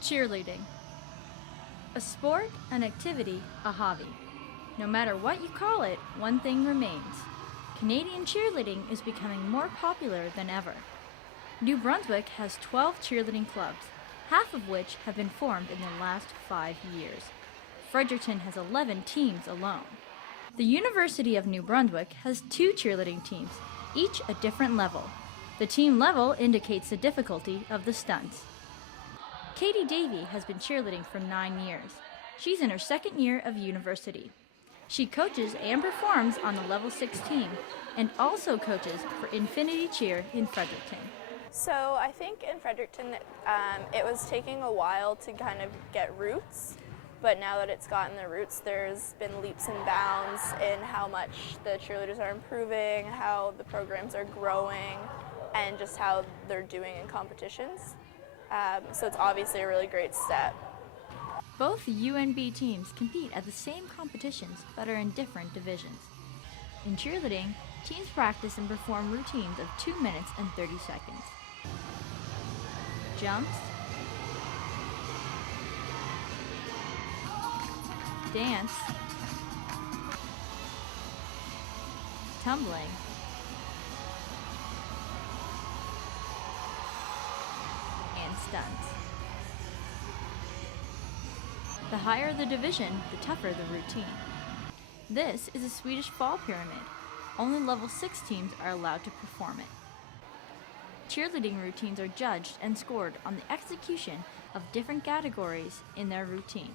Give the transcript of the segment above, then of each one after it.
Cheerleading. A sport, an activity, a hobby. No matter what you call it, one thing remains. Canadian cheerleading is becoming more popular than ever. New Brunswick has 12 cheerleading clubs, half of which have been formed in the last 5 years. Fredericton has 11 teams alone. The University of New Brunswick has 2 cheerleading teams, each a different level. The team level indicates the difficulty of the stunts. Katie Davey has been cheerleading for 9 years. She's in her second year of university. She coaches and performs on the Level 6 team and also coaches for Infinity Cheer in Fredericton. So I think in Fredericton it was taking a while to kind of get roots, but now that it's gotten the roots, there's been leaps and bounds in how much the cheerleaders are improving, how the programs are growing, and just how they're doing in competitions. So it's obviously a really great step. Both UNB teams compete at the same competitions but are in different divisions. In cheerleading, teams practice and perform routines of 2 minutes and 30 seconds. Jumps, dance, tumbling, and stunts. The higher the division, the tougher the routine. This is a Swedish fall pyramid. Only level 6 teams are allowed to perform it. Cheerleading routines are judged and scored on the execution of different categories in their routine.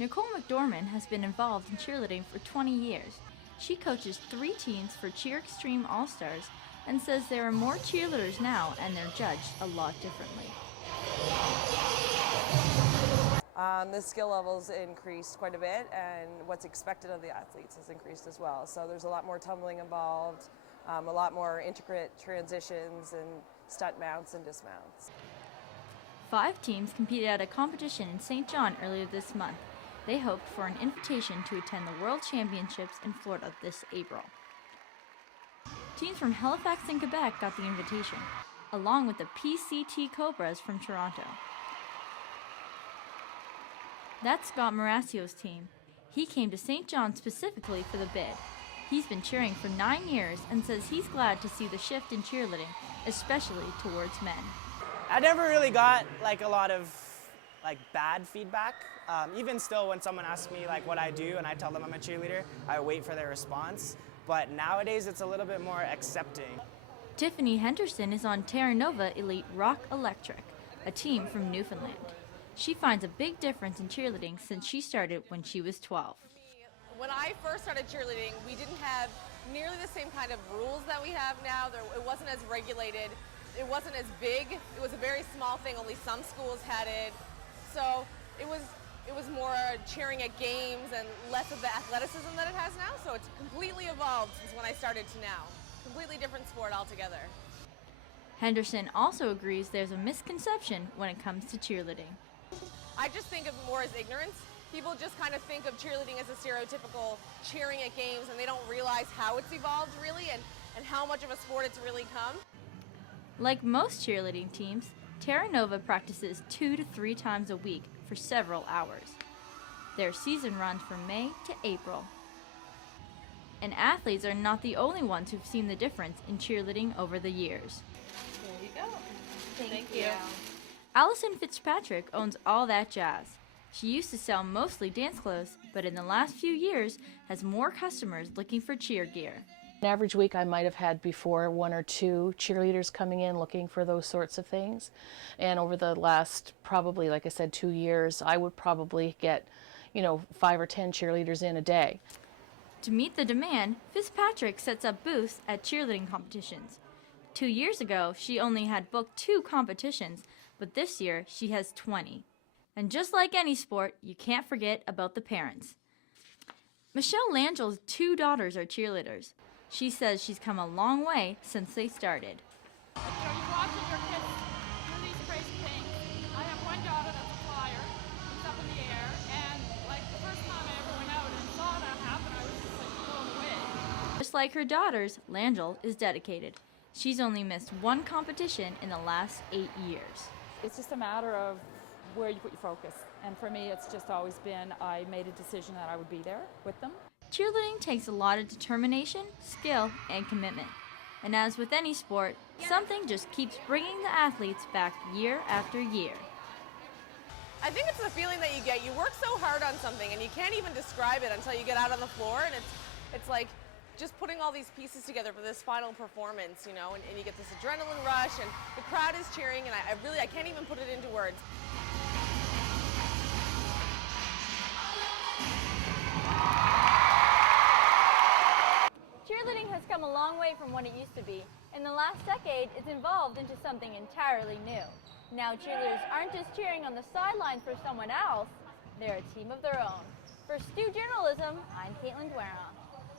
Nicole McDormand has been involved in cheerleading for 20 years. She coaches 3 teams for Cheer Extreme All-Stars and says there are more cheerleaders now and they're judged a lot differently. The skill levels increased quite a bit, and what's expected of the athletes has increased as well. So there's a lot more tumbling involved, a lot more intricate transitions and stunt mounts and dismounts. 5 teams competed at a competition in St. John earlier this month. They hoped for an invitation to attend the World Championships in Florida this April. Teams from Halifax and Quebec got the invitation, along with the PCT Cobras from Toronto. That's Scott Marassio's team. He came to St. John specifically for the bid. He's been cheering for 9 years and says he's glad to see the shift in cheerleading, especially towards men. I never really got a lot of bad feedback. Even still, when someone asks me what I do and I tell them I'm a cheerleader, I wait for their response. But nowadays it's a little bit more accepting. Tiffany Henderson is on Terra Nova Elite Rock Electric, a team from Newfoundland. She finds a big difference in cheerleading since she started when she was 12. When I first started cheerleading, we didn't have nearly the same kind of rules that we have now. It wasn't as regulated. It wasn't as big. It was a very small thing. Only some schools had it. So it was more cheering at games and less of the athleticism that it has now. So it's completely evolved since when I started to now. Completely different sport altogether. Henderson also agrees there's a misconception when it comes to cheerleading. I just think of it more as ignorance. People just kind of think of cheerleading as a stereotypical cheering at games, and they don't realize how it's evolved really and how much of a sport it's really come. Like most cheerleading teams, Terra Nova practices 2 to 3 times a week for several hours. Their season runs from May to April. And athletes are not the only ones who've seen the difference in cheerleading over the years. There you go. Thank you. Allison Fitzpatrick owns All That Jazz. She used to sell mostly dance clothes, but in the last few years has more customers looking for cheer gear. An average week I might have had before 1 or 2 cheerleaders coming in looking for those sorts of things. And over the last probably, like I said, 2 years, I would probably get 5 or 10 cheerleaders in a day. To meet the demand, Fitzpatrick sets up booths at cheerleading competitions. 2 years ago, she only had booked 2 competitions, but this year she has 20. And just like any sport, you can't forget about the parents. Michelle Langel's 2 daughters are cheerleaders. She says she's come a long way since they started. You're watching your kids do these crazy things. I have one daughter that's a flyer. It's up in the air. And the first time I ever went out and saw that happen, I was just blown away. Just like her daughters, Langel is dedicated. She's only missed 1 competition in the last 8 years. It's just a matter of where you put your focus. And for me, it's just always been, I made a decision that I would be there with them. Cheerleading takes a lot of determination, skill, and commitment. And as with any sport, something just keeps bringing the athletes back year after year. I think it's the feeling that you get. You work so hard on something and you can't even describe it until you get out on the floor, and it's like just putting all these pieces together for this final performance, you know, and you get this adrenaline rush and the crowd is cheering, and I can't even put it into words. Cheerleading has come a long way from what it used to be. In the last decade, it's evolved into something entirely new. Now cheerleaders aren't just cheering on the sidelines for someone else, they're a team of their own. For Stu Journalism, I'm Caitlin Doiron.